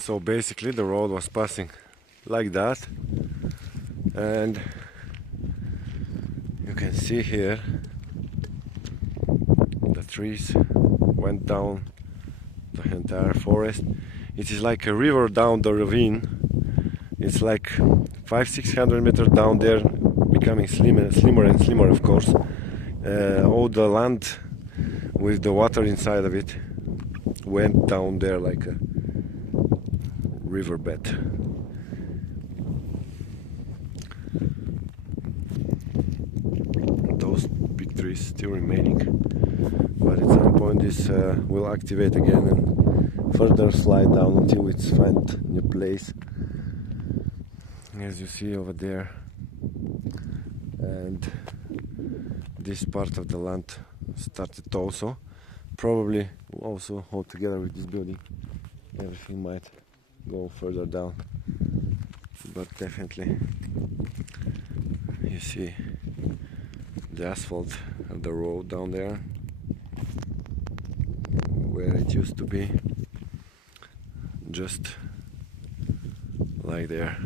So basically the road was passing like that, and you can see here the trees went down the entire forest. It is like a river down the ravine. It's like 500-600 meters down there, becoming slimmer and slimmer, of course. All the land with the water inside of it went down there like a riverbed. Those big trees still remaining, but at some point this will activate again and further slide down until it's find new place, as you see over there. And this part of the land started also, probably also hold together with this building. Everything might go further down, but definitely you see the asphalt of the road down there where it used to be, just like there.